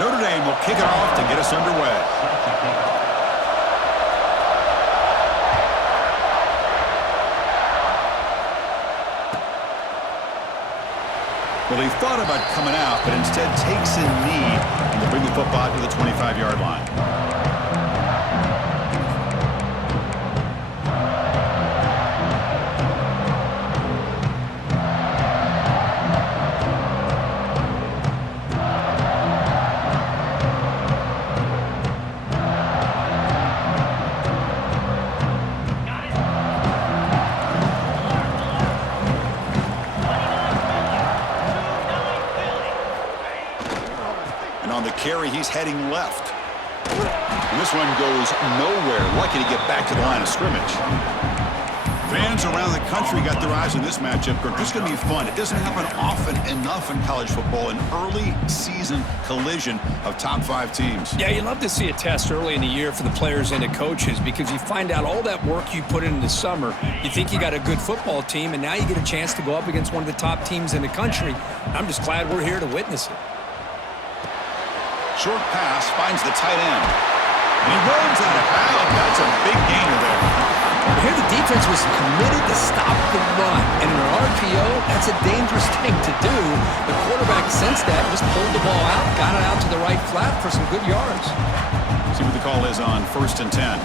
Notre Dame will kick it off to get us underway. Well, he thought about coming out, but instead takes a knee and will bring the football to the 25-yard line. Carry, he's heading left. And this one goes nowhere. Lucky to get back to the line of scrimmage. Fans around the country got their eyes on this matchup. This is going to be fun. It doesn't happen often enough in college football, an early season collision of top 5 teams. Yeah, you love to see a test early in the year for the players and the coaches because you find out all that work you put in the summer. You think you got a good football team, and now you get a chance to go up against one of the top teams in the country. I'm just glad we're here to witness it. Short pass finds the tight end. And he runs out of bounds. That's a big gainer there. Here the defense was committed to stop the run. And in an RPO, that's a dangerous thing to do. The quarterback sensed that, just pulled the ball out, got it out to the right flat for some good yards. See what the call is on 1st and 10.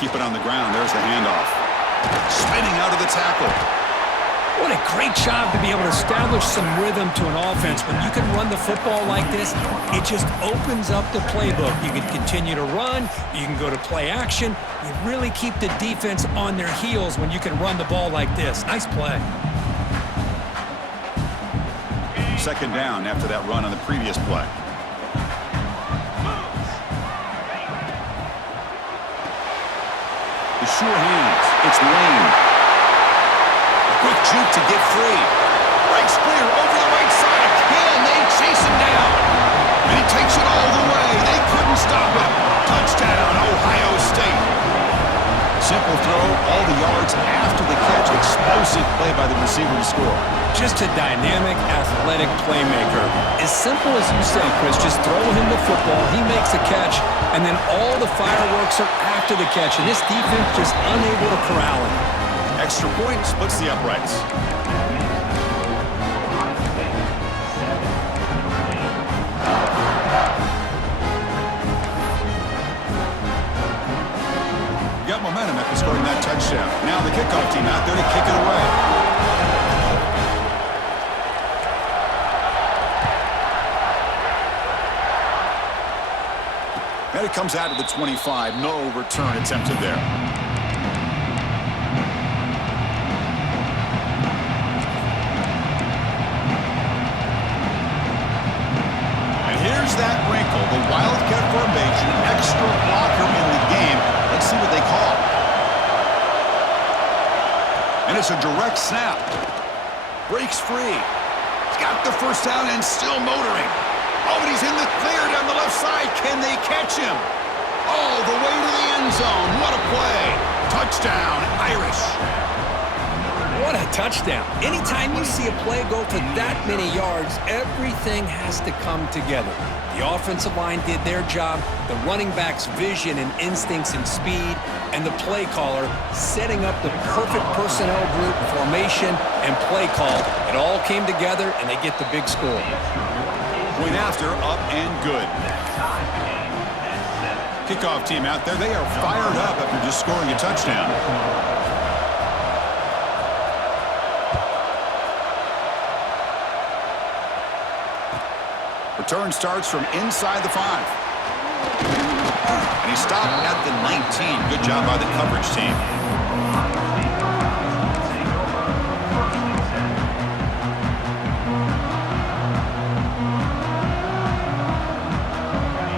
Keep it on the ground. There's the handoff. Spinning out of the tackle. What a great job to be able to establish some rhythm to an offense. When you can run the football like this, it just opens up the playbook. You can continue to run. You can go to play action. You really keep the defense on their heels when you can run the ball like this. Nice play. 2nd down after that run on the previous play. The sure hands. It's Lane. A quick juke to get free. Breaks clear over the right side. Hill, they chase him down. And he takes it all the way. They couldn't stop him. Touchdown, Ohio State. Simple throw, all the yards after the catch. Explosive play by the receiver to score. Just a dynamic, athletic playmaker. As simple as you say, Chris, just throw him the football, he makes a catch, and then all the fireworks are after the catch, and this defense just unable to corral him. Extra point splits the uprights. Got momentum after scoring that touchdown. Now the kickoff team out there to kick it away. And it comes out of the 25. No return attempted there. And here's that wrinkle. The Wildcat formation, extra blocker in the game. Let's see what they call. And it's a direct snap. Breaks free. He's got the first down and still motoring. Oh, and he's in the clear down the left side. Can they catch him? All the way to the end zone. What a play. Touchdown, Irish. What a touchdown. Anytime you see a play go for that many yards, everything has to come together. The offensive line did their job, the running back's vision and instincts and speed, and the play caller setting up the perfect personnel group, formation, and play call. It all came together, and they get the big score. Point after, up and good. Kickoff team out there, they are fired up after just scoring a touchdown. Return starts from inside the 5. And he stopped at the 19. Good job by the coverage team.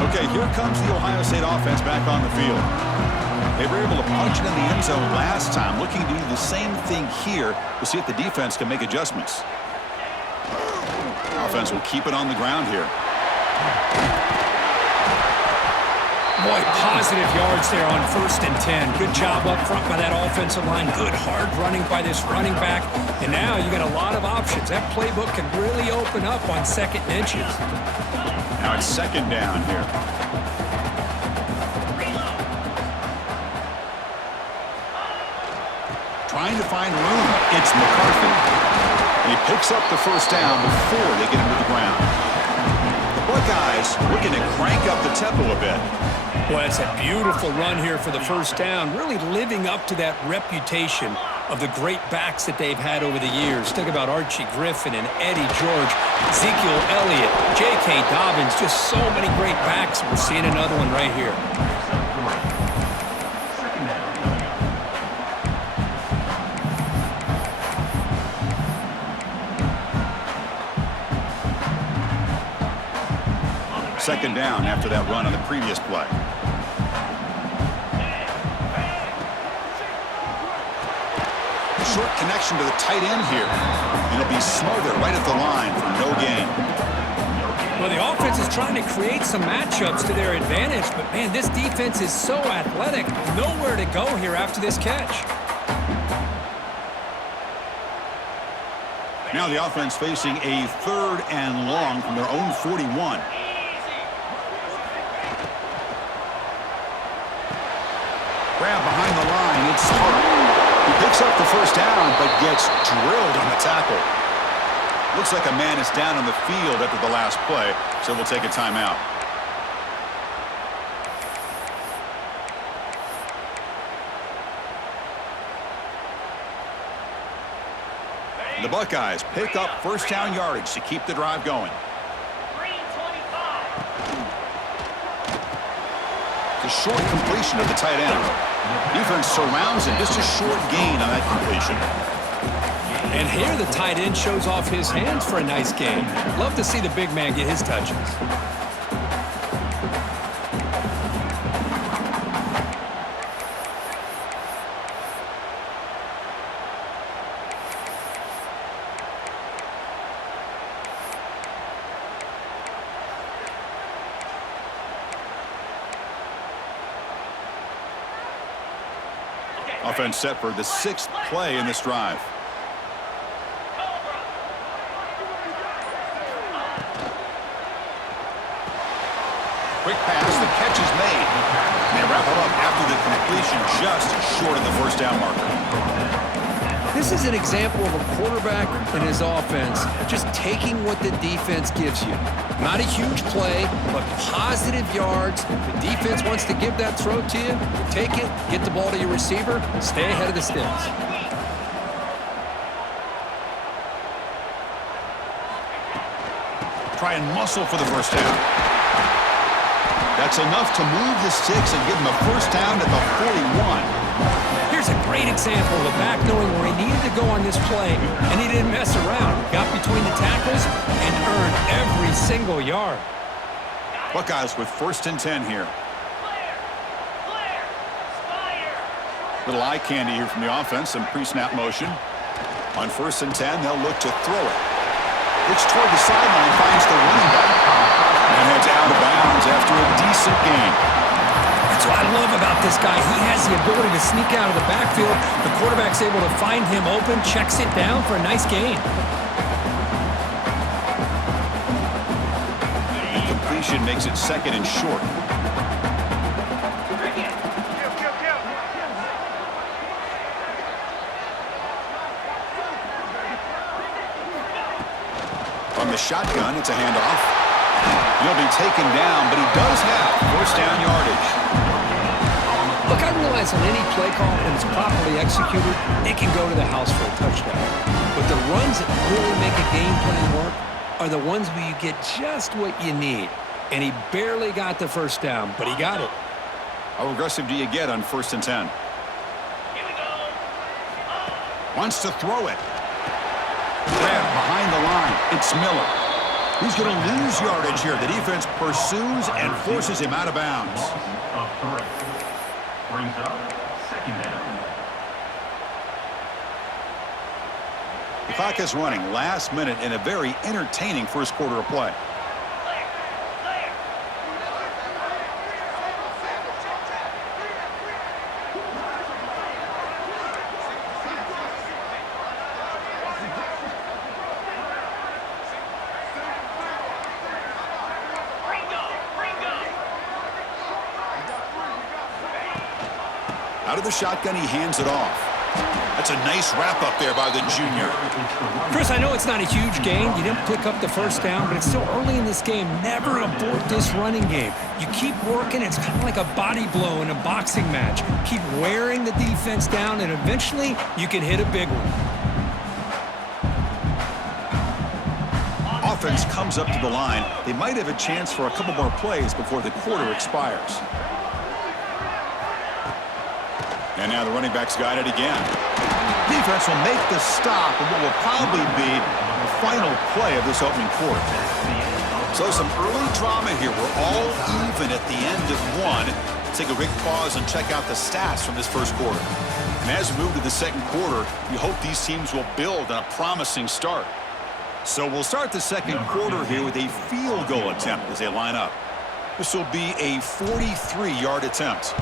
Okay, here comes the Ohio State offense back on the field. They were able to punch it in the end zone last time, looking to do the same thing here to see if the defense can make adjustments. Offense will keep it on the ground here. Boy, positive yards there on 1st and 10. Good job up front by that offensive line. Good hard running by this running back. And now you got a lot of options. That playbook can really open up on 2nd and inches. Now it's 2nd down here. Trying to find room. It's McCarthy. He picks up the 1st down before they get him to the ground. The Buckeyes looking to crank up the tempo a bit. Well, it's a beautiful run here for the 1st down, really living up to that reputation of the great backs that they've had over the years. Think about Archie Griffin and Eddie George, Ezekiel Elliott, J.K. Dobbins, just so many great backs. We're seeing another one right here. Second down after that run on the previous play. A short connection to the tight end here. And it'll be Smother right at the line for no gain. Well, the offense is trying to create some matchups to their advantage, but, man, this defense is so athletic. Nowhere to go here after this catch. Now the offense facing a 3rd and long from their own 41. Grab behind the line. It's Hart. He picks up the 1st down, but gets drilled on the tackle. Looks like a man is down on the field after the last play, so we'll take a timeout. The Buckeyes pick up 1st down yardage to keep the drive going. The short completion of the tight end. Defense surrounds him. Just a short gain on that completion. And here the tight end shows off his hands for a nice gain. Love to see the big man get his touches. Offense set for the 6th play in this drive. Quick pass, the catch is made. And they wrap it up after the completion just short of the 1st down marker. This is an example of a quarterback and his offense just taking what the defense gives you. Not a huge play, but positive yards. The defense wants to give that throw to you. You take it, get the ball to your receiver, stay ahead of the sticks. Try and muscle for the 1st down. That's enough to move the sticks and give him a 1st down at the 41. Here's a great example of a back knowing where he needed to go on this play, and he didn't mess around. Got between the tackles and earned every single yard. Buckeyes with 1st and 10 here. Little eye candy here from the offense, some pre-snap motion. On 1st and 10, they'll look to throw it. Looks toward the sideline, finds the running back. And heads out of bounds after a decent gain. That's what I love about this guy. He has the ability to sneak out of the backfield. The quarterback's able to find him open, checks it down for a nice gain. The completion makes it 2nd and short. From the shotgun, it's a handoff. He'll be taken down, but he does have 1st down yardage. Look, I realize on any play call, when it's properly executed, it can go to the house for a touchdown. But the runs that really make a game plan work are the ones where you get just what you need. And he barely got the 1st down, but he got it. How aggressive do you get on 1st and 10? Wants to throw it. Grab behind the line. It's Miller. He's going to lose yardage here. The defense pursues and forces him out of bounds. Brings up 2nd down. The clock is running. Last minute in a very entertaining 1st quarter of play. Out of the shotgun, he hands it off. That's a nice wrap up there by the junior. Chris, I know it's not a huge gain. You didn't pick up the first down, but it's still early in this game. Never abort this running game. You keep working. It's kind of like a body blow in a boxing match. Keep wearing the defense down, and eventually you can hit a big one. Offense comes up to the line. They might have a chance for a couple more plays before the quarter expires. And now the running back's got it again. Defense will make the stop in what will probably be the final play of this opening quarter. So some early drama here. We're all even at the end of one. Let's take a quick pause and check out the stats from this first quarter. And as we move to the second quarter, we hope these teams will build on a promising start. So we'll start the second quarter here with a field goal attempt as they line up. This will be a 43-yard attempt.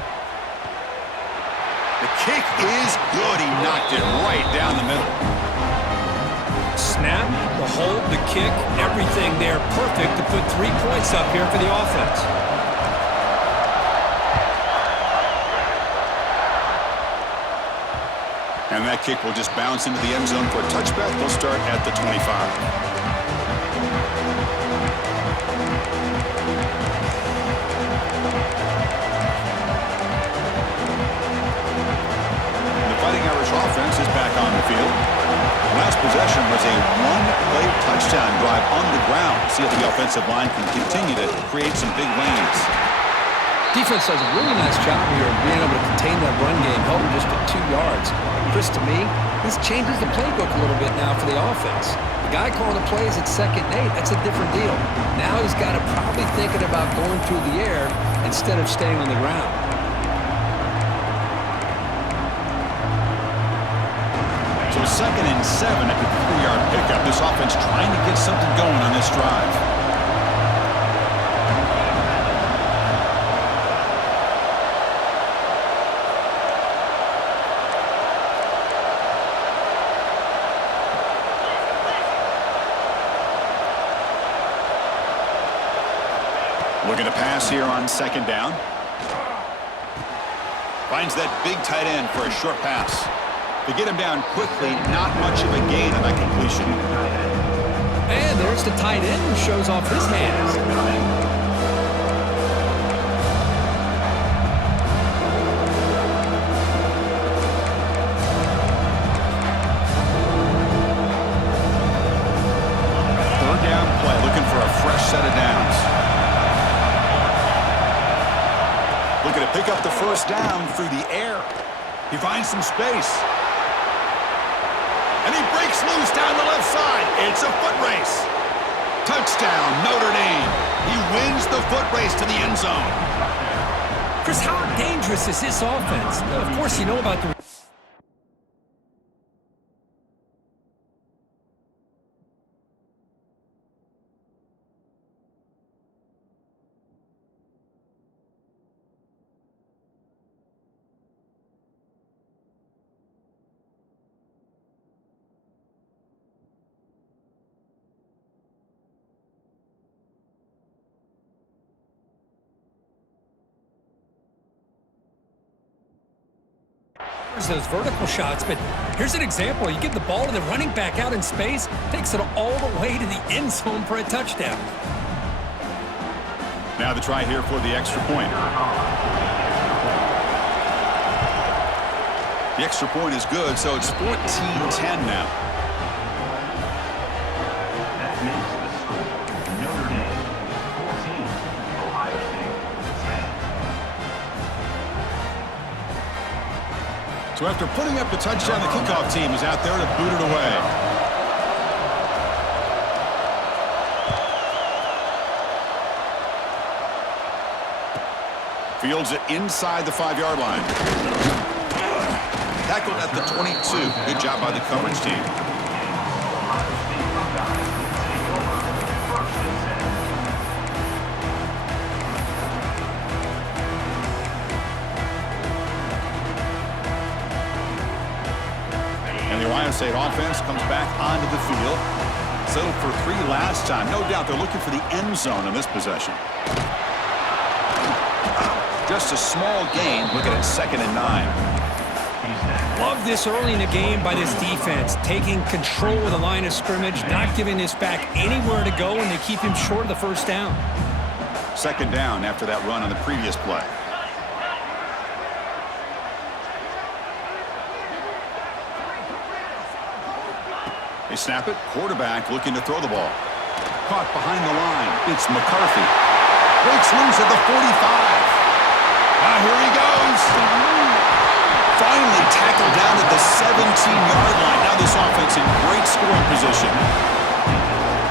The kick is good. He knocked it right down the middle. Snap, the hold, the kick, everything there perfect to put 3 points up here for the offense. And that kick will just bounce into the end zone for a touchback. They'll start at the 25. Offense is back on the field. Last possession was a one-play touchdown drive on the ground. See if the offensive line can continue to create some big lanes. Defense does a really nice job here of being able to contain that run game, held him just at 2 yards. Chris, to me, this changes the playbook a little bit now for the offense. The guy calling the plays at 2nd and 8, that's a different deal. Now he's got to probably thinking about going through the air instead of staying on the ground. So 2nd and 7 at the 3-yard pickup. This offense trying to get something going on this drive. Looking to pass here on 2nd down. Finds that big tight end for a short pass. To get him down quickly, not much of a gain on that completion. And there's the tight end who shows off his hands. Third down play, looking for a fresh set of downs. Looking to pick up the first down through the air. He finds some space. And he breaks loose down the left side. It's a foot race. Touchdown, Notre Dame. He wins the foot race to the end zone. Chris, how dangerous is this offense? Of course, you know about the... those vertical shots, but here's an example. You give the ball to the running back out in space, takes it all the way to the end zone for a touchdown. Now the try here for the extra point. The extra point is good, so it's 14-10 now. That makes the score Notre Dame 14, Ohio State 10. So after putting up the touchdown, the kickoff team is out there to boot it away. Fields it inside the 5-yard line. Tackled at the 22. Good job by the coverage team. And the Ohio State offense comes back onto the field. Settled for 3 last time. No doubt they're looking for the end zone in this possession. Just a small gain, looking at 2nd and 9. Love this early in the game by this defense, taking control of the line of scrimmage, not giving this back anywhere to go, and they keep him short of the first down. Second down after that run on the previous play. They snap it. Quarterback looking to throw the ball. Caught behind the line. It's McCarthy. Breaks loose at the 45. Here he goes. Finally tackled down at the 17-yard line. Now this offense in great scoring position.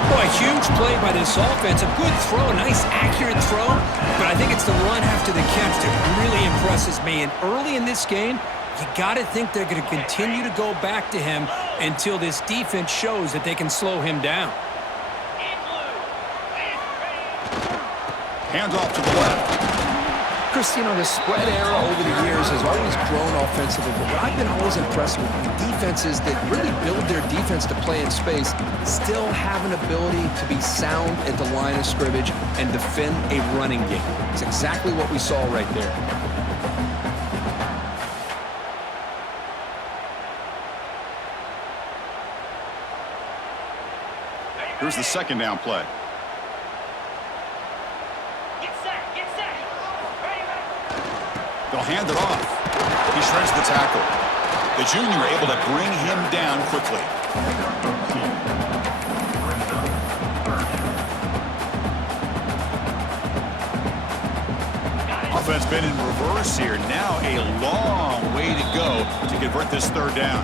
Boy, huge play by this offense. A good throw, a nice accurate throw. But I think it's the run after the catch that really impresses me. And early in this game, you got to think they're going to continue to go back to him until this defense shows that they can slow him down. Hands off to the left. Chris, you know, the spread era over the years has always grown offensively, but what I've been always impressed with defenses that really build their defense to play in space still have an ability to be sound at the line of scrimmage and defend a running game. It's exactly what we saw right there. Here's the second down play. They'll hand it off. He shreds the tackle. The junior able to bring him down quickly. Offense been in reverse here. Now a long way to go to convert this third down.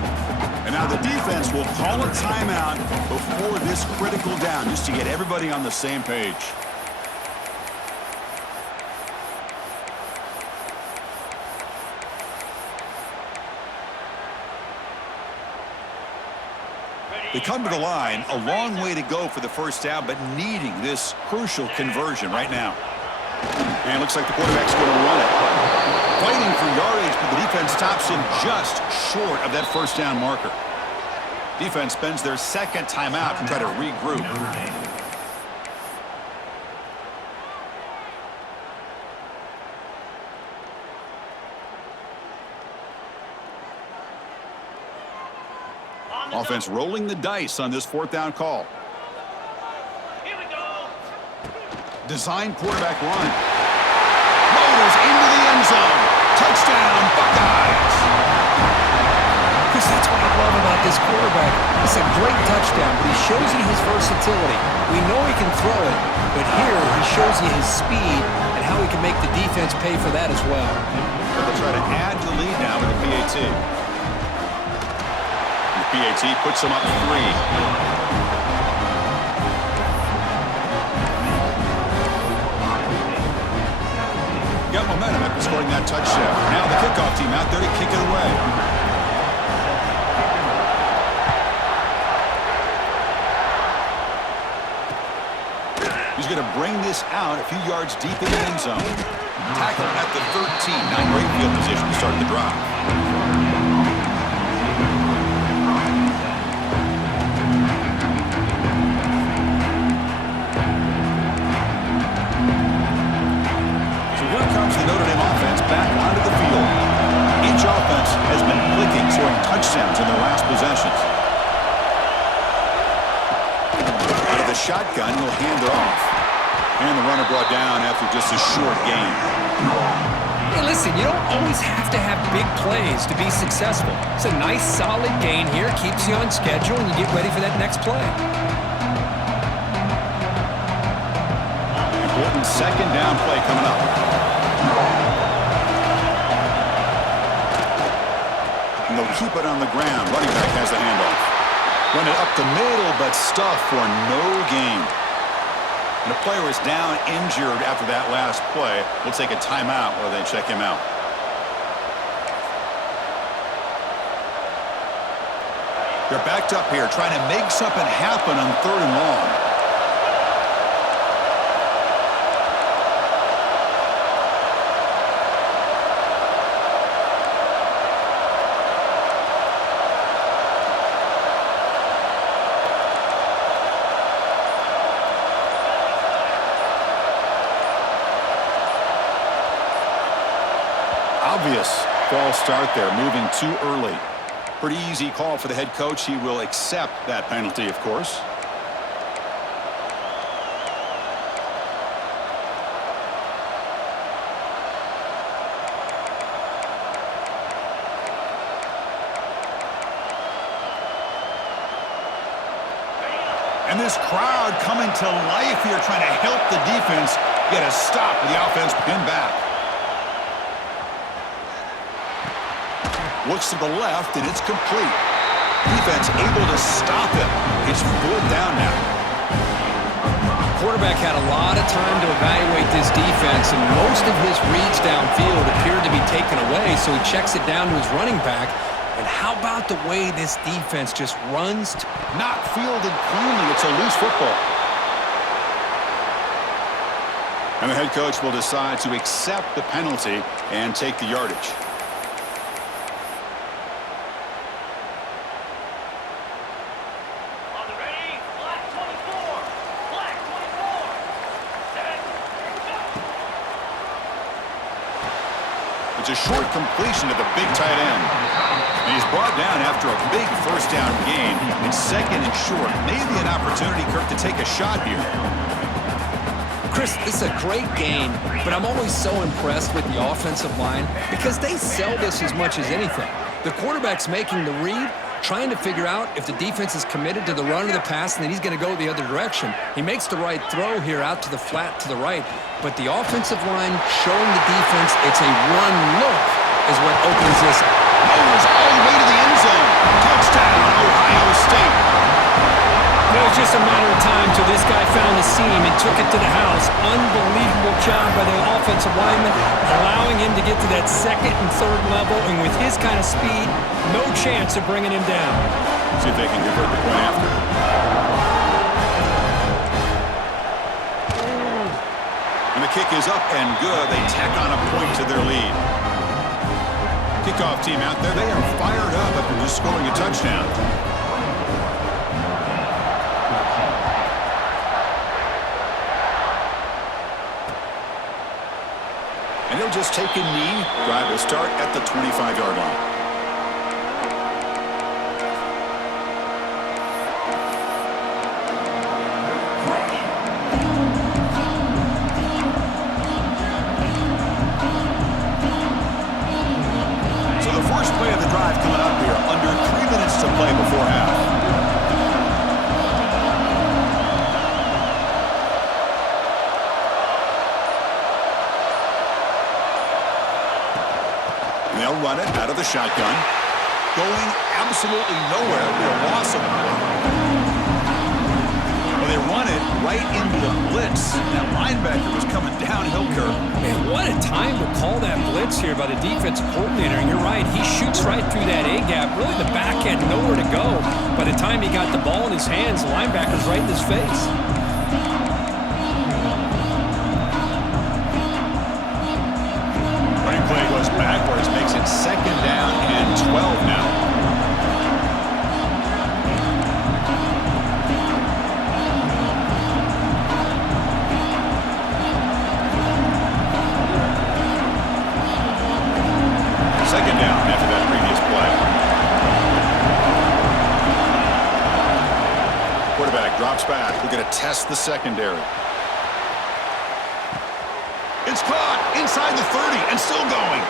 And now the defense will call a timeout before this critical down, just to get everybody on the same page. They come to the line, a long way to go for the first down, but needing this crucial conversion right now. And it looks like the quarterback's going to run it. Fighting for yardage, but the defense stops him just short of that first down marker. Defense spends their second timeout to try to regroup. Offense rolling the dice on this fourth down call. Here we go. Design quarterback run. Motors into the end zone. Touchdown, Buckeyes. Chris, that's what I love about this quarterback. It's a great touchdown, but he shows you his versatility. We know he can throw it, but here he shows you his speed and how he can make the defense pay for that as well. They'll try to add to the lead now with the PAT. PAT puts them up 3. Got momentum after scoring that touchdown. Now the kickoff team out there to kick it away. He's going to bring this out a few yards deep in the end zone. Tackle at the 13. Not great field position to start the drive. Back onto the field. Each offense has been clicking, scoring touchdowns in their last possessions. Out of the shotgun, he'll hand it off. And the runner brought down after just a short gain. Hey, listen, you don't always have to have big plays to be successful. It's a nice, solid gain here, keeps you on schedule, and you get ready for that next play. Important second down play coming up. And they'll keep it on the ground. Running back has the handoff. Run it up the middle, but stuff for no gain. And the player is down injured after that last play. We'll take a timeout while they check him out. They're backed up here, trying to make something happen on 3rd and long. Obvious false start there, moving too early. Pretty easy call for the head coach. He will accept that penalty, of course. And this crowd coming to life here, trying to help the defense get a stop with the offense pinned back. Looks to the left, and it's complete. Defense able to stop him. It's 4th down now. Quarterback had a lot of time to evaluate this defense, and most of his reads downfield appeared to be taken away, so he checks it down to his running back. And how about the way this defense just runs? Not fielded cleanly. It's a loose football. And the head coach will decide to accept the penalty and take the yardage. It's a short completion to the big tight end. And he's brought down after a big first down gain. It's 2nd and short. Maybe an opportunity, Kirk, to take a shot here. Chris, it's a great game, but I'm always so impressed with the offensive line because they sell this as much as anything. The quarterback's making the read, trying to figure out if the defense is committed to the run or the pass, and then he's going to go the other direction. He makes the right throw here out to the flat to the right, but the offensive line showing the defense it's a run look is what opens this up. Goes all the way to the end zone. Touchdown, Ohio State. It was just a matter of time till this guy found the seam and took it to the house. Unbelievable job by the offensive lineman, allowing him to get to that 2nd and 3rd level, and with his kind of speed, no chance of bringing him down. See if they can convert the point after. And the kick is up and good. They tack on a point to their lead. Kickoff team out there, they are fired up after just scoring a touchdown. And they'll just take a knee. Drive will start at the 25-yard line. So the first play of the drive coming up here. Under 3 minutes to play before half. They'll run it out of the shotgun. Going absolutely nowhere. It'll be a loss of the play. Well, they run it right into the blitz. That linebacker was coming downhill, Kirk. Man, what a time to call that blitz here by the defensive coordinator. And you're right, he shoots right through that A-gap. Really, the back had nowhere to go. By the time he got the ball in his hands, the linebacker's right in his face. Play goes backwards, makes it 2nd down and 12 now. Second down after that previous play. Quarterback drops back. We're going to test the secondary. It's caught inside the 30 and still going.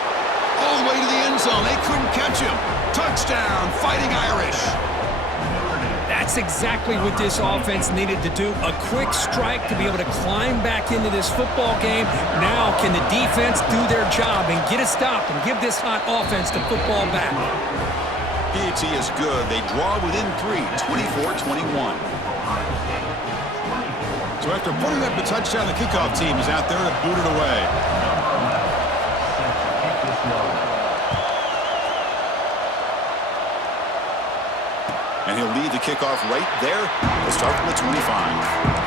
All the way to the end zone. They couldn't catch him. Touchdown, Fighting Irish. That's exactly what this offense needed to do. A quick strike to be able to climb back into this football game. Now can the defense do their job and get a stop and give this hot offense the football back? PAT is good. They draw within 3, 24-21. So after putting up the touchdown, the kickoff team is out there to boot it away. And he'll lead the kickoff right there. We'll start from the 25.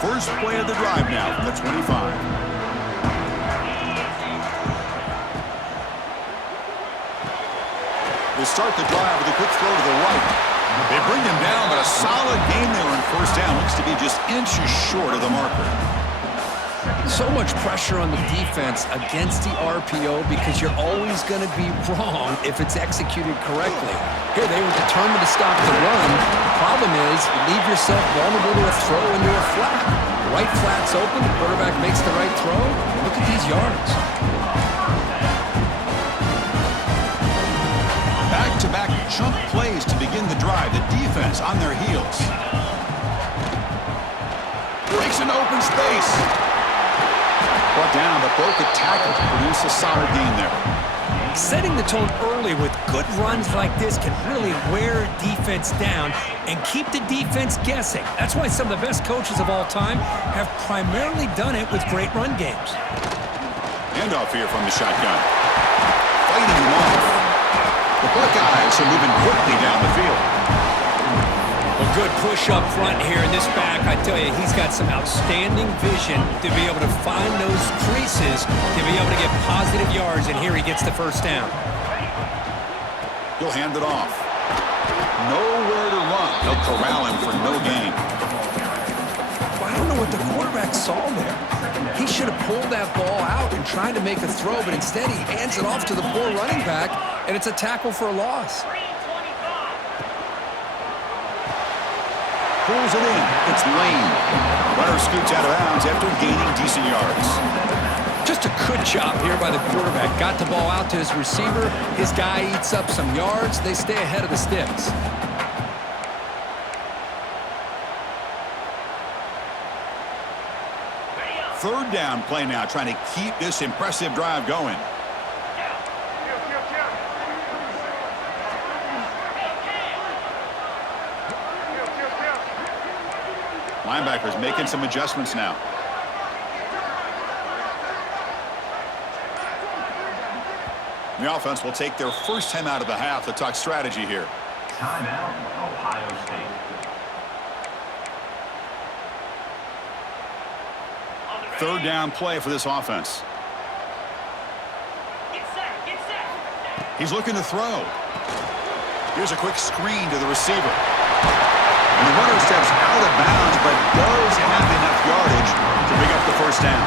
First play of the drive now from the 25. They start the drive with a quick throw to the right. They bring him down, but a solid game there in first down looks to be just inches short of the marker. So much pressure on the defense against the RPO because you're always going to be wrong if it's executed correctly. Here, they were determined to stop the run. The problem is you leave yourself vulnerable to a throw into a flat. The right flat's open, the quarterback makes the right throw. Look at these yards. Back-to-back chunk plays to begin the drive. The defense on their heels. Breaks into open space. Brought down, but broke the tackle to produce a solid gain there. Setting the tone early with good runs like this can really wear defense down and keep the defense guessing. That's why some of the best coaches of all time have primarily done it with great run games. Handoff here from the shotgun. Fighting him off. The Buckeyes are moving quickly down the field. A good push up front here in this back. I tell you, he's got some outstanding vision to be able to find those creases, to be able to get positive yards, and here he gets the first down. He'll hand it off. Nowhere to run. They'll corral him for no gain. I don't know what the quarterback saw there. He should have pulled that ball out and tried to make a throw, but instead he hands it off to the poor running back, and it's a tackle for a loss. Pulls it in. It's Lane. Runner scoots out of bounds after gaining decent yards. Just a good job here by the quarterback. Got the ball out to his receiver. His guy eats up some yards. They stay ahead of the sticks. Third down play now, trying to keep this impressive drive going. Linebackers making some adjustments now. The offense will take their first time out of the half to talk strategy here. Timeout, Ohio State. Third down play for this offense. He's looking to throw. Here's a quick screen to the receiver. And the runner steps out of bounds, but does have enough yardage to pick up the first down.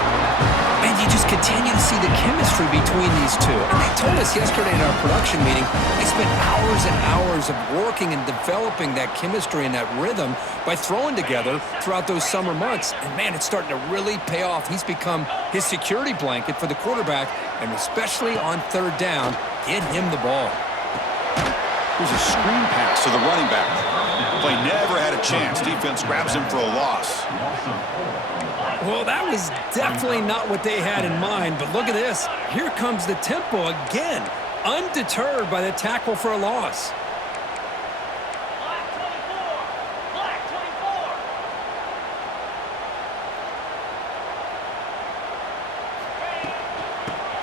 And you just continue to see the chemistry between these two. And they told us yesterday in our production meeting, they spent hours and hours of working and developing that chemistry and that rhythm by throwing together throughout those summer months. And man, it's starting to really pay off. He's become his security blanket for the quarterback, and especially on third down, get him the ball. Here's a screen pass to the running back. Play never had a chance. Defense grabs him for a loss. Well, that was definitely not what they had in mind, but look at this. Here comes the tempo again, undeterred by the tackle for a loss.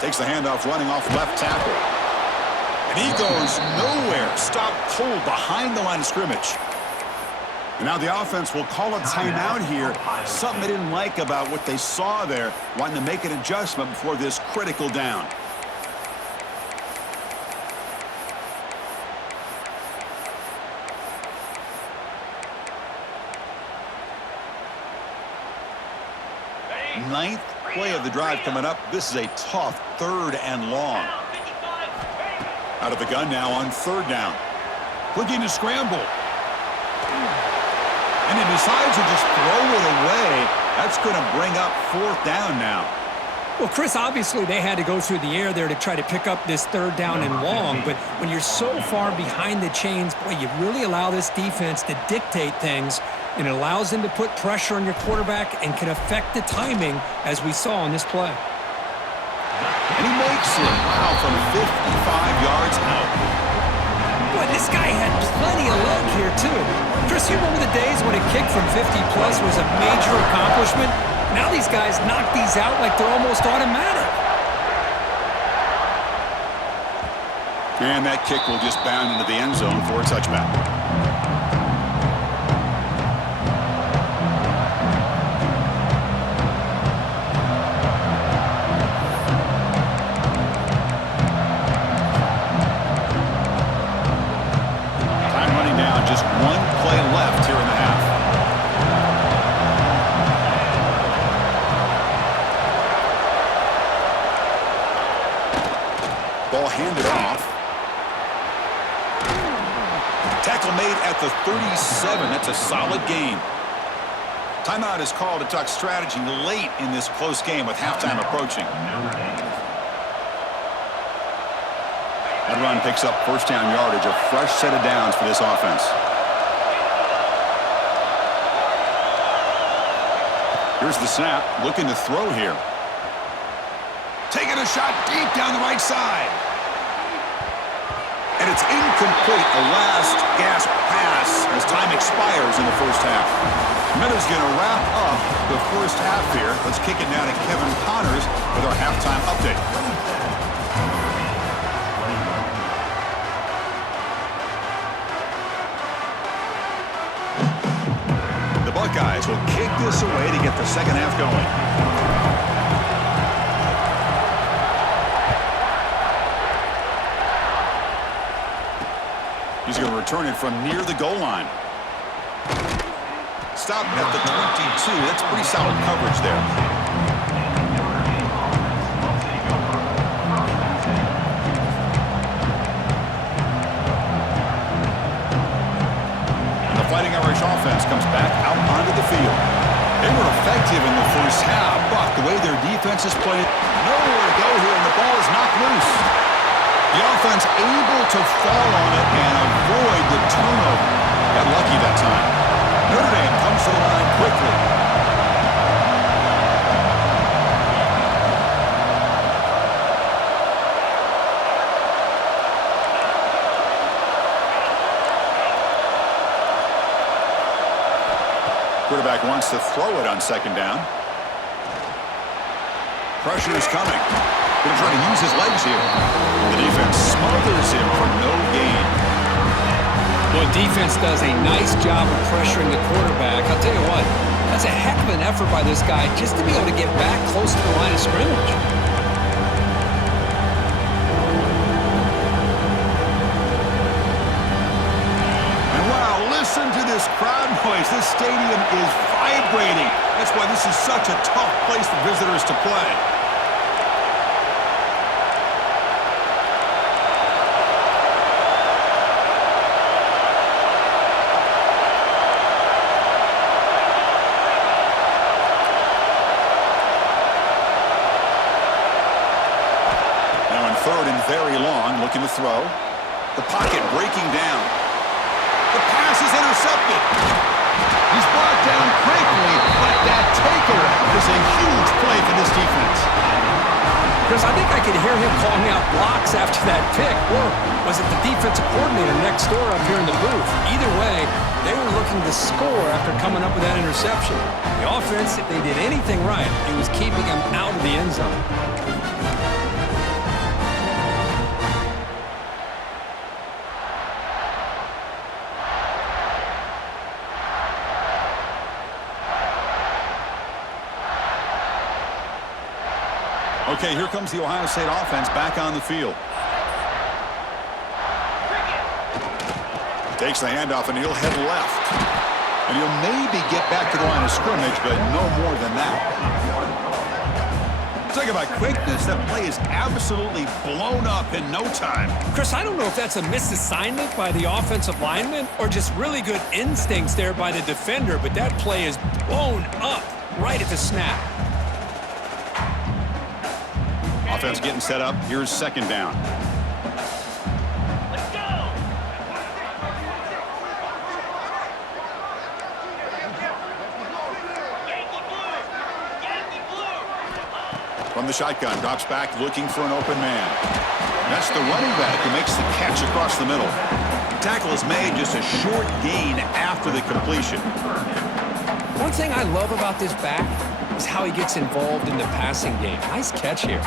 Takes the handoff running off left tackle. And he goes nowhere. Stopped cold behind the line of scrimmage. And now the offense will call a timeout here. Something they didn't like about what they saw there. Wanting to make an adjustment before this critical down. Ninth play of the drive coming up. This is a tough third and long. Out of the gun now on third down. Looking to scramble. And he decides to just throw it away. That's going to bring up fourth down now. Well, Chris, obviously they had to go through the air there to try to pick up this third down and long, but when you're so far behind the chains, boy, you really allow this defense to dictate things, and it allows them to put pressure on your quarterback and can affect the timing, as we saw on this play. And he makes it, wow, from 55 yards out. Boy, this guy had plenty of leg here, too. Chris, you remember the days when a kick from 50-plus was a major accomplishment? Now these guys knock these out like they're almost automatic. And that kick will just bound into the end zone for a touchback. Time running down, just one play left here in the half. handed off. Tackle made at the 37. That's a solid gain. Timeout is called to talk strategy late in this close game with halftime approaching. That run picks up first down yardage, a fresh set of downs for this offense. Here's the snap, looking to throw here. Taking a shot deep down the right side. And it's incomplete, a last gasp pass as time expires in the first half. Miller's going to wrap up the first half here. Let's kick it now to Kevin Connors with our halftime update. The Buckeyes will kick this away to get the second half going. He's going to return it from near the goal line. Stop at the 22. That's pretty solid coverage there. And the Fighting Irish offense comes back out onto the field. They were effective in the first half, but the way their defense is playing, nowhere to go here, and the ball is knocked loose. The offense able to fall on it and avoid the turnover. Got lucky that time. Notre Dame comes to the line quickly. Quarterback wants to throw it on second down. Pressure is coming. Going to try to use his legs here. The defense smothers him for no gain. Well, defense does a nice job of pressuring the quarterback. I'll tell you what, that's a heck of an effort by this guy just to be able to get back close to the line of scrimmage. And wow, listen to this crowd noise. This stadium is vibrating. That's why this is such a tough place for visitors to play. Third and very long, looking to throw. The pocket breaking down. The pass is intercepted. He's brought down quickly, but that takeaway is a huge play for this defense. Chris, I think I could hear him calling out blocks after that pick. Or was it the defensive coordinator next door up here in the booth? Either way, they were looking to score after coming up with that interception. The offense, if they did anything right, it was keeping him out of the end zone. Okay, here comes the Ohio State offense back on the field. Takes the handoff and he'll head left. And he'll maybe get back to the line of scrimmage, but no more than that. Talk about quickness. That play is absolutely blown up in no time. Chris, I don't know if that's a misassignment by the offensive lineman or just really good instincts there by the defender, but that play is blown up right at the snap. Offense getting set up. Here's second down. Let's go! Yankee blue! Yankee blue! From the shotgun, drops back looking for an open man. That's the running back who makes the catch across the middle. Tackle is made, just a short gain after the completion. One thing I love about this back is how he gets involved in the passing game. Nice catch here.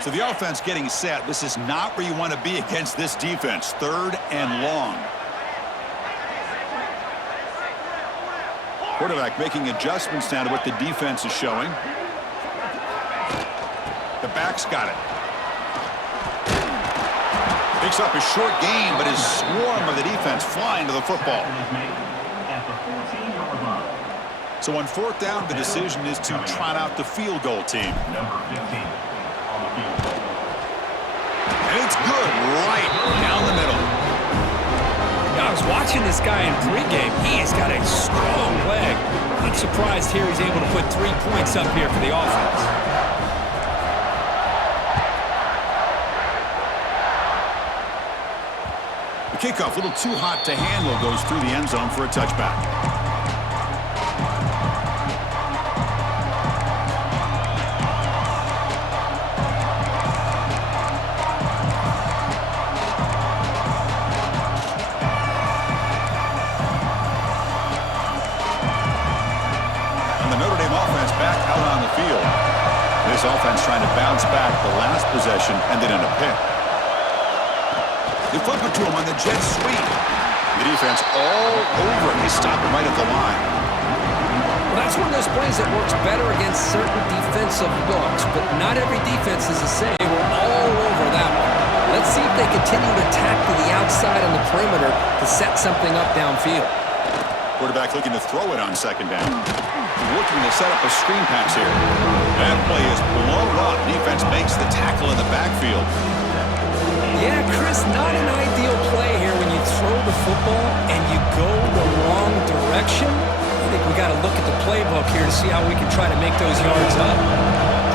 So the offense getting set. This is not where you want to be against this defense. Third and long. Quarterback making adjustments now to what the defense is showing. The back's got it. Picks up a short gain, but his swarm of the defense flying to the football. So on fourth down, the decision is to trot out the field goal team. Number 15 on the field. And it's good right down the middle. I was watching this guy in pregame. He has got a strong leg. I'm surprised here he's able to put 3 points up here for the offense. The kickoff, a little too hot to handle, goes through the end zone for a touchback. Offense trying to bounce back the last possession, ended in a pick. They flip it to him on the jet sweep. The defense all over him. They stop him right at the line. Well, that's one of those plays that works better against certain defensive looks, but not every defense is the same. We're all over that one. Let's see if they continue to attack to the outside on the perimeter to set something up downfield. Quarterback looking to throw it on second down. Looking to set up a screen pass here. That play is blown up. Defense makes the tackle in the backfield. Yeah, Chris, not an ideal play here when you throw the football and you go the wrong direction. I think we got to look at the playbook here to see how we can try to make those yards up.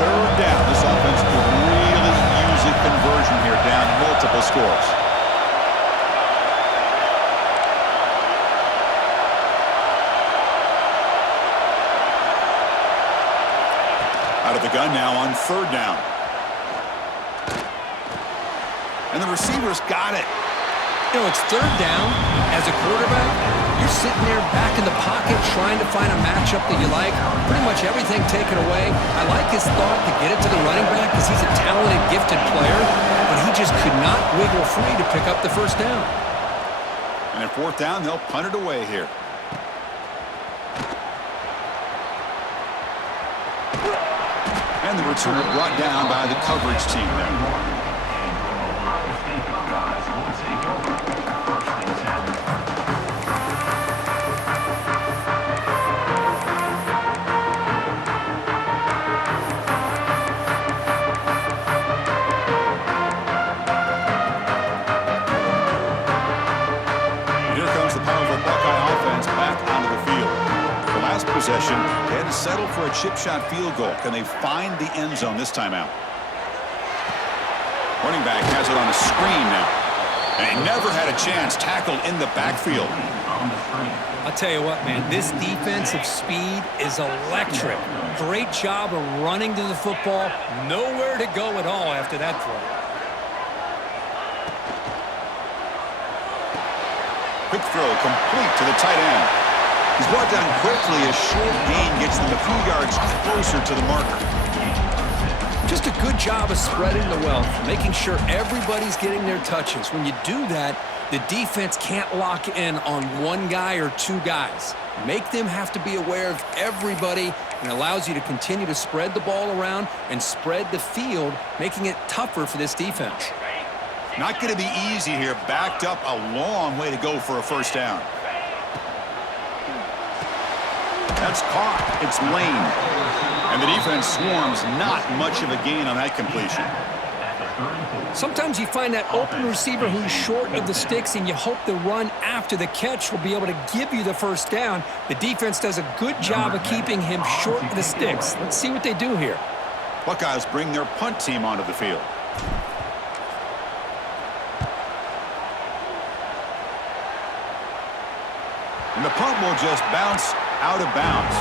Third down. This offense could really use a conversion here, down multiple scores. Out of the gun now on third down. And the receiver's got it. You know, it's third down. As a quarterback, you're sitting there back in the pocket trying to find a matchup that you like. Pretty much everything taken away. I like his thought to get it to the running back because he's a talented, gifted player, but he just could not wiggle free to pick up the first down. And at fourth down, they'll punt it away here. And the returner brought down by the coverage team there. Possession. They had to settle for a chip shot field goal. Can they find the end zone this time out? Running back has it on a screen now. And he never had a chance, tackled in the backfield. I'll tell you what, man, this defensive speed is electric. Great job of running to the football. Nowhere to go at all after that throw. Quick throw complete to the tight end. He's brought down quickly. A short gain gets them a few yards closer to the marker. Just a good job of spreading the wealth, making sure everybody's getting their touches. When you do that, the defense can't lock in on one guy or two guys. Make them have to be aware of everybody, and allows you to continue to spread the ball around and spread the field, making it tougher for this defense. Not going to be easy here. Backed up a long way to go for a first down. That's caught. It's Lane. And the defense swarms. Not much of a gain on that completion. Sometimes you find that open receiver who's short of the sticks, and you hope the run after the catch will be able to give you the first down. The defense does a good job of keeping him short of the sticks. Let's see what they do here. Buckeyes bring their punt team onto the field. And the punt will just bounce out of bounds.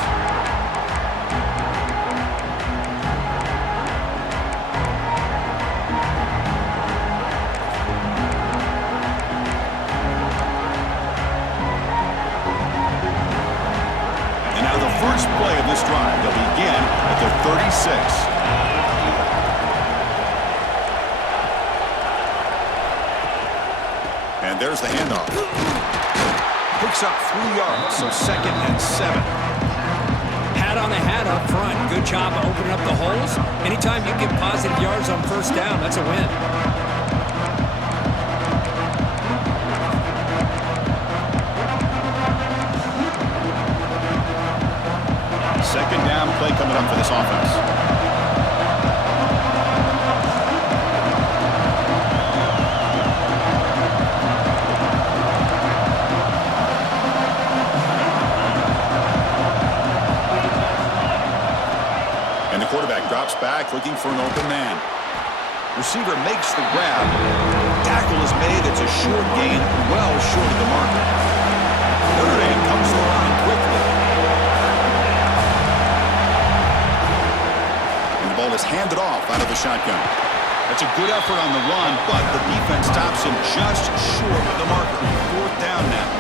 And now the first play of this drive. They'll begin at their 36. And there's the handoff. Picks up 3 yards, so 2nd and 7. Hat on a hat up front. Good job of opening up the holes. Anytime you get positive yards on first down, that's a win. play coming up for this offense. And the quarterback drops back looking for an open man. Receiver makes the grab. Tackle is made. It's a short gain, well short of the marker. Notre Dame comes to the line quickly. And the ball is handed off out of the shotgun. That's a good effort on the run, but the defense stops him just short of the marker. Fourth down now.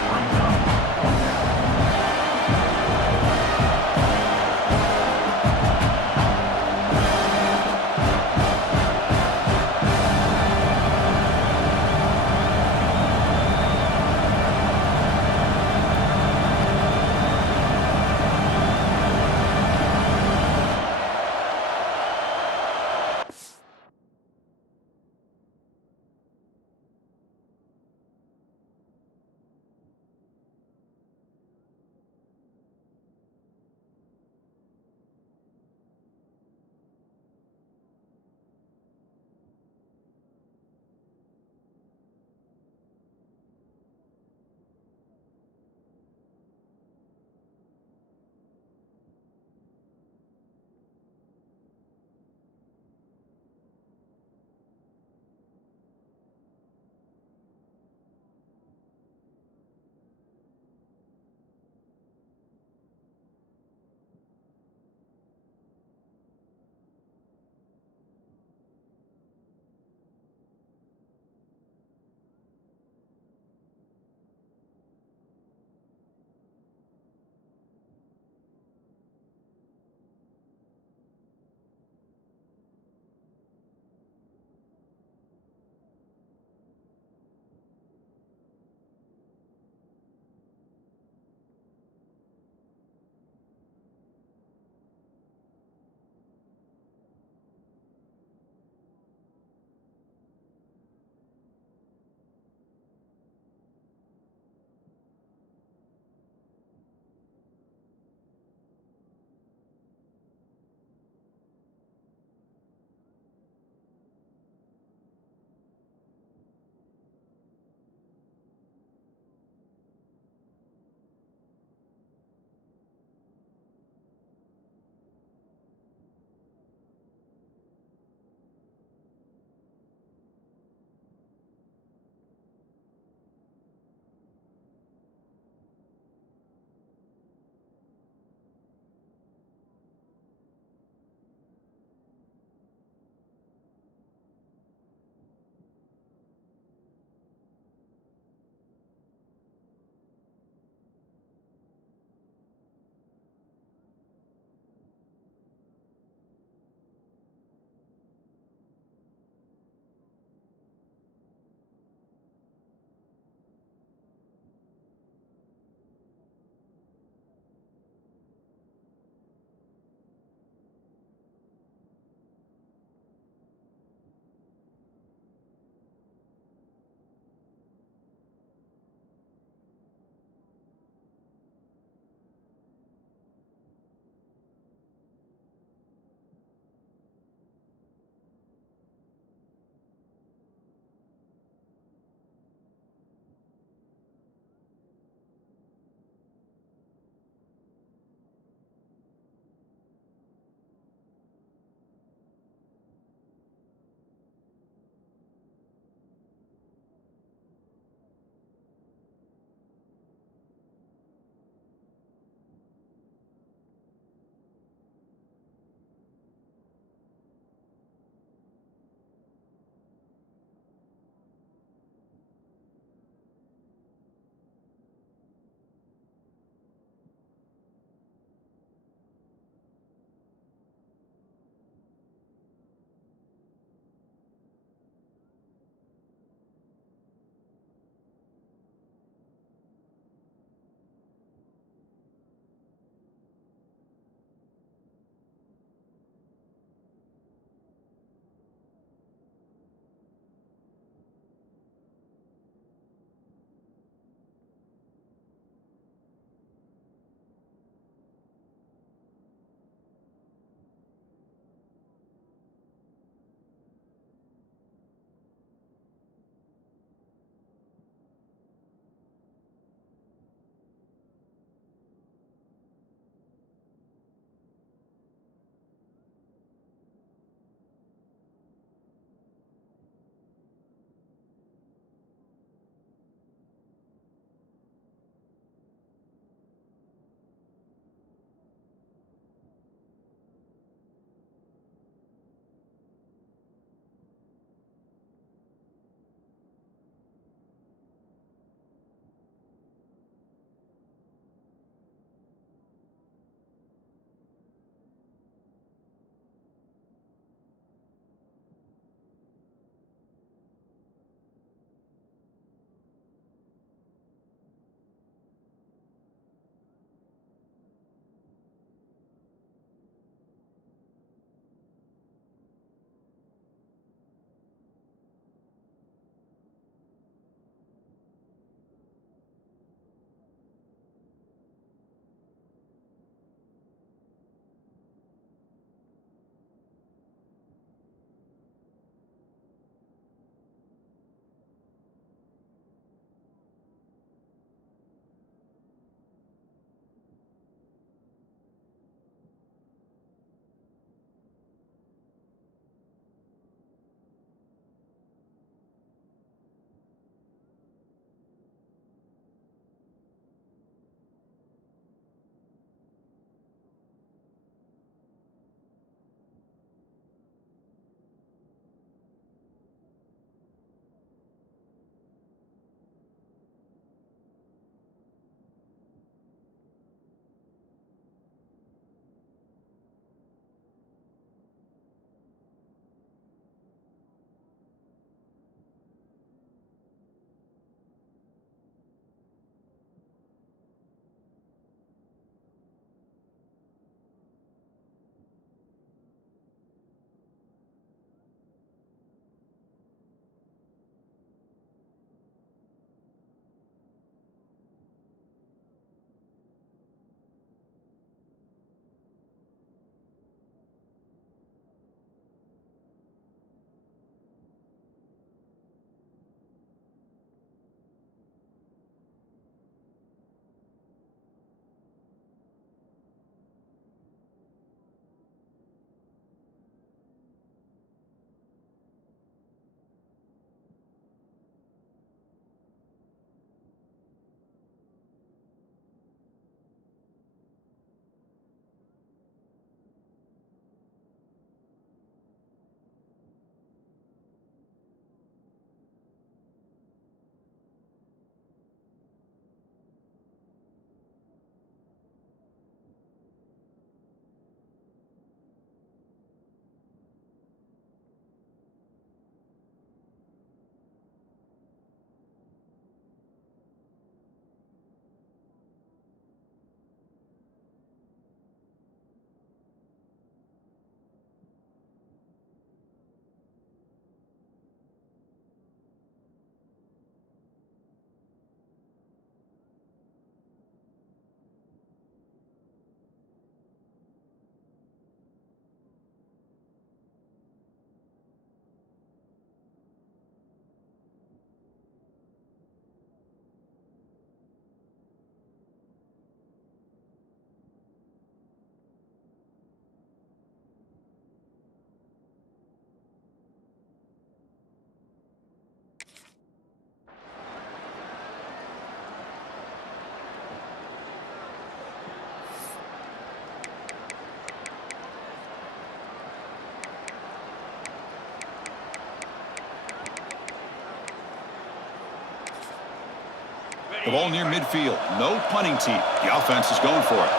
The ball near midfield. No punting team. The offense is going for it.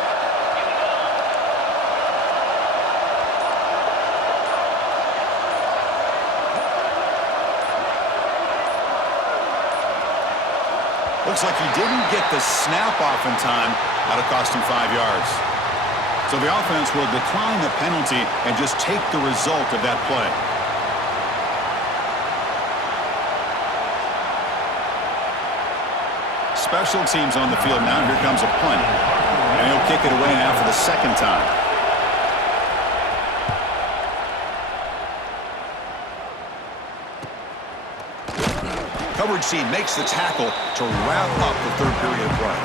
Looks like he didn't get the snap off in time. That'll cost him 5 yards. So the offense will decline the penalty and just take the result of that play. Special teams on the field now. Here comes a punt. And he'll kick it away now for the second time. Coverage team makes the tackle to wrap up the third period of play.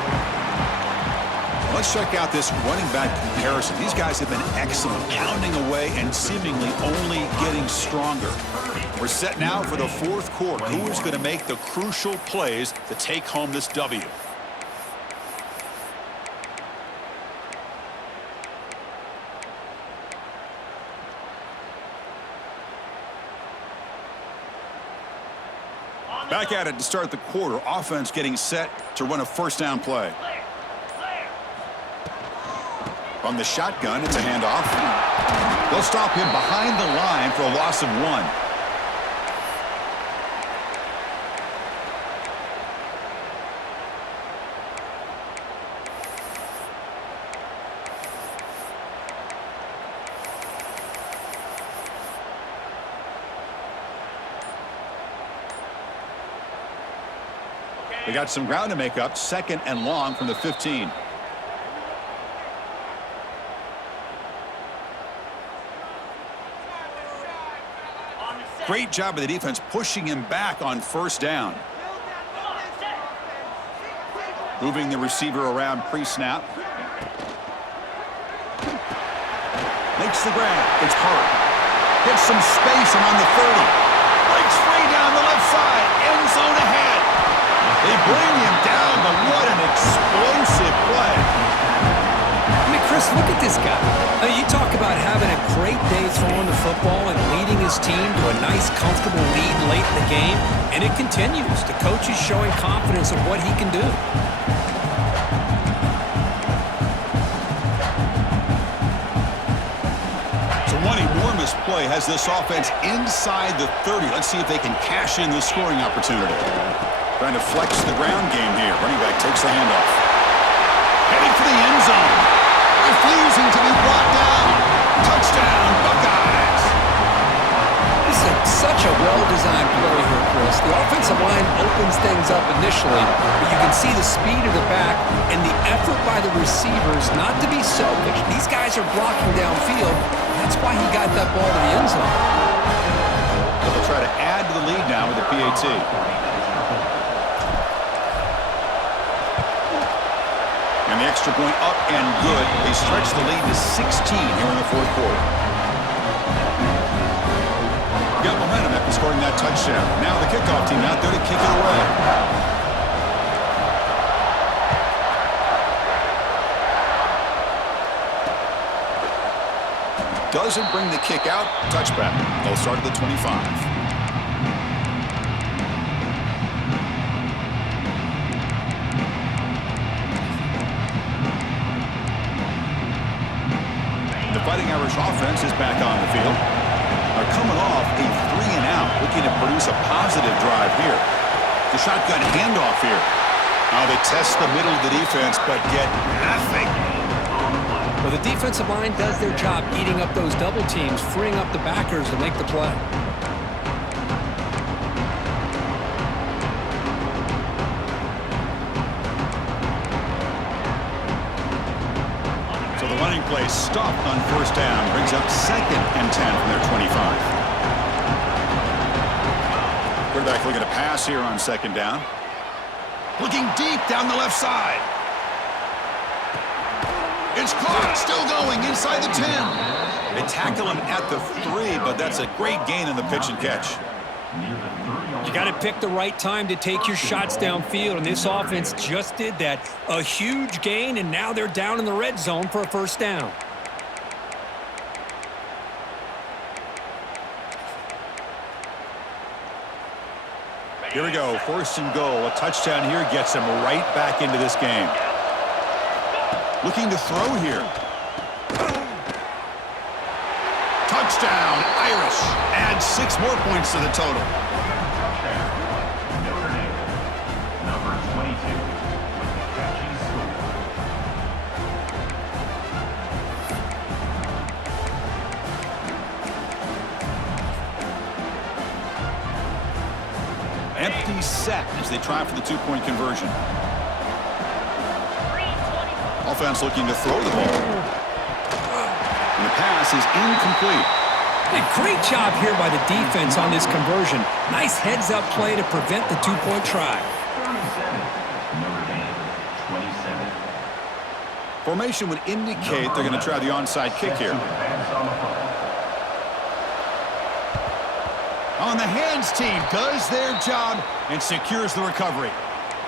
Let's check out this running back comparison. These guys have been excellent, pounding away and seemingly only getting stronger. We're set now for the fourth quarter. Who is going to make the crucial plays to take home this W? Back at it to start the quarter. Offense getting set to run a first down play. From the shotgun, it's a handoff. They'll stop him behind the line for a loss of 1. They got some ground to make up. Second and long from the 15. Great job of the defense pushing him back on first down. Moving the receiver around pre-snap. Makes the grab. It's Hart. Gets some space and on the 30. Breaks free down the left side. End zone ahead. They bring him down, but what an explosive play. I mean, Chris, look at this guy. I mean, you talk about having a great day throwing the football and leading his team to a nice, comfortable lead late in the game, and it continues. The coach is showing confidence of what he can do. So one enormous play has this offense inside the 30. Let's see if they can cash in this scoring opportunity. Trying to flex the ground game here. Running back takes the handoff. Heading for the end zone. Refusing to be brought down. Touchdown, Buckeyes. This is such a well-designed play here, Chris. The offensive line opens things up initially, but you can see the speed of the back and the effort by the receivers not to be selfish. These guys are blocking downfield. That's why he got that ball to the end zone. They'll try to add to the lead now with the PAT. And the extra point up and good. They stretch the lead to 16 here in the fourth quarter. Got momentum after scoring that touchdown. Now the kickoff team out there to kick it away. Doesn't bring the kick out. Touchback. They'll start at the 25. Fighting Irish offense is back on the field. They're coming off a 3-and-out, looking to produce a positive drive here. The shotgun handoff here. Now they test the middle of the defense, but get nothing. Well, the defensive line does their job eating up those double teams, freeing up the backers to make the play. Play stopped on first down, brings up 2nd and 10 from their 25. Quarterback looking to pass here on 2nd down. Looking deep down the left side. It's caught, still going inside the 10. They tackle him at the 3, but that's a great gain in the pitch and catch. You got to pick the right time to take your shots downfield, and this offense just did that. A huge gain, and now they're down in the red zone for a first down. Here we go, 1st and goal. A touchdown here gets them right back into this game. Looking to throw here. Touchdown, Irish. Add 6 more points to the total. Notre Dame. Number 22 with the catchy score. Empty set as they try for the 2-point conversion. Offense looking to throw the ball. And the pass is incomplete. Hey, great job here by the defense on this conversion. Nice heads-up play to prevent the 2-point try. 37. Notre Dame. 27. Formation would indicate they're going to try the onside kick here. Advance on the football. On the hands team does their job and secures the recovery.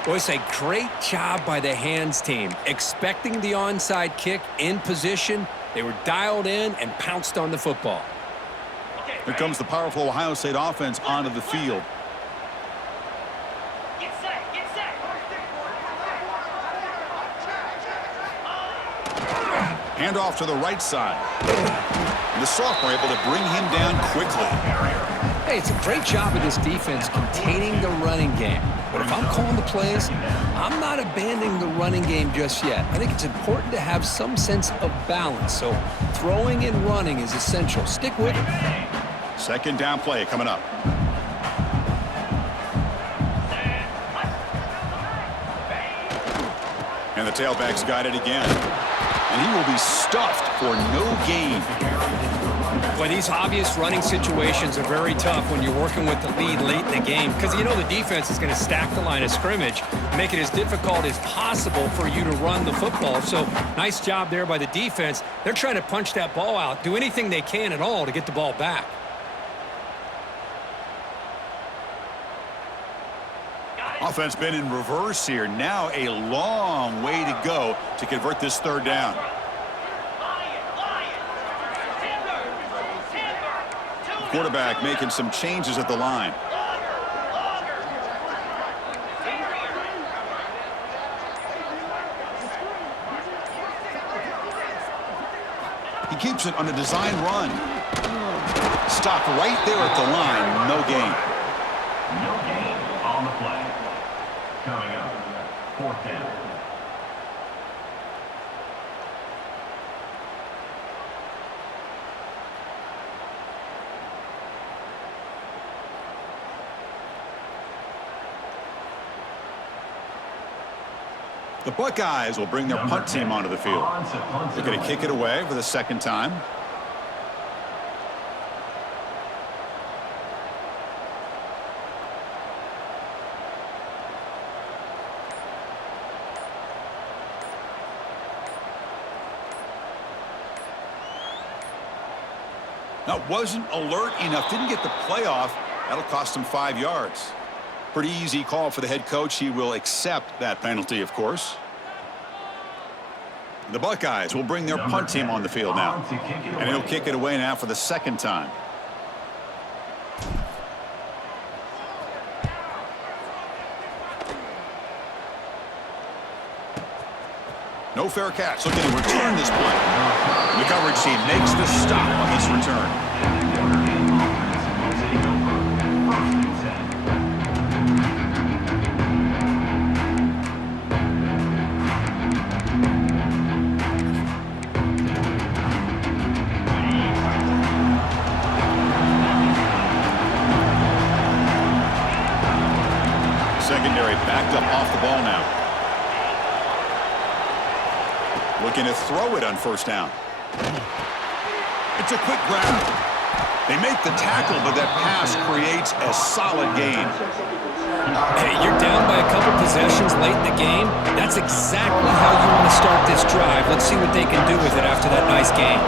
Well, it's a great job by the hands team. Expecting the onside kick in position, they were dialed in and pounced on the football. Here comes the powerful Ohio State offense onto the field. Get set, get set. Hand off to the right side. And the sophomore able to bring him down quickly. Hey, it's a great job of this defense containing the running game. But if I'm calling the plays, I'm not abandoning the running game just yet. I think it's important to have some sense of balance. So throwing and running is essential. Stick with it. 2nd down play coming up. And the tailback's got it again. And he will be stuffed for no gain. Boy, these obvious running situations are very tough when you're working with the lead late in the game because you know the defense is going to stack the line of scrimmage, make it as difficult as possible for you to run the football. So nice job there by the defense. They're trying to punch that ball out, do anything they can at all to get the ball back. Offense been in reverse here. Now a long way to go to convert this 3rd down. Quarterback making some changes at the line. He keeps it on a design run. Stopped right there at the line. No gain. No gain on the play. Coming up, 4th down. The Buckeyes will bring their punt team onto the field. They're going to kick it away for the 2nd time. Now, wasn't alert enough, didn't get the playoff. That'll cost him 5 yards. Pretty easy call for the head coach. He will accept that penalty, of course. The Buckeyes will bring their punt team on the field now. And he'll kick it away now for the 2nd time. No fair catch. Looking to return this play. The coverage team makes the stop on this return. Notre Dame offense will take over 1st and 10. Secondary backed up off the ball now. Looking to throw it on 1st down. It's a quick grab. They make the tackle, but that pass creates a solid gain. Hey, you're down by a couple possessions late in the game. That's exactly how you want to start this drive. Let's see what they can do with it after that nice game.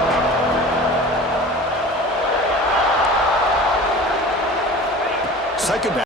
Second down.